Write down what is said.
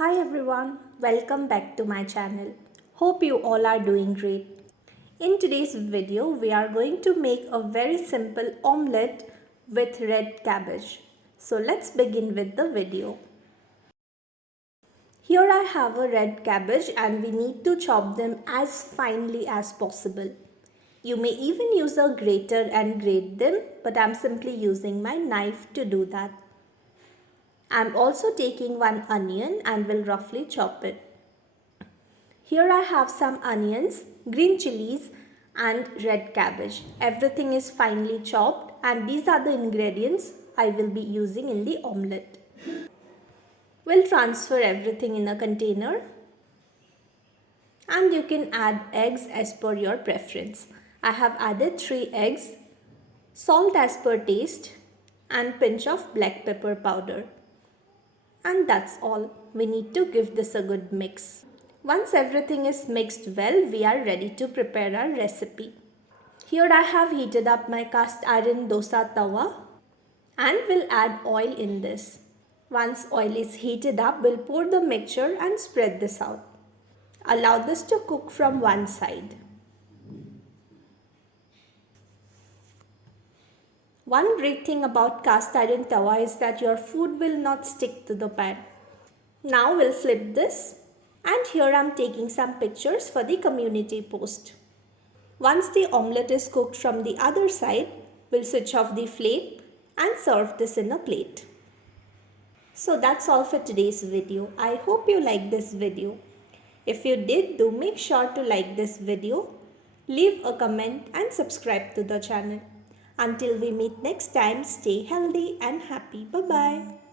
Hi everyone, welcome back to my channel. Hope you all are doing great. In today's video, we are going to make a very simple omelette with red cabbage. So let's begin with the video. Here I have a red cabbage and we need to chop them as finely as possible. You may even use a grater and grate them, but I'm simply using my knife to do that. I'm also taking one onion and will roughly chop it. Here I have some onions, green chilies and red cabbage. Everything is finely chopped and these are the ingredients I will be using in the omelette. We'll transfer everything in a container and you can add eggs as per your preference. I have added 3 eggs, salt as per taste and pinch of black pepper powder. And that's all. We need to give this a good mix. Once everything is mixed well, we are ready to prepare our recipe. Here I have heated up my cast iron dosa tawa and will add oil in this. Once oil is heated up, we'll pour the mixture and spread this out. Allow this to cook from one side. One great thing about cast iron tawa is that your food will not stick to the pan. Now we'll flip this. And here I'm taking some pictures for the community post. Once the omelette is cooked from the other side, we'll switch off the flame and serve this in a plate. So that's all for today's video. I hope you liked this video. If you did, do make sure to like this video, leave a comment and subscribe to the channel. Until we meet next time, stay healthy and happy. Bye-bye.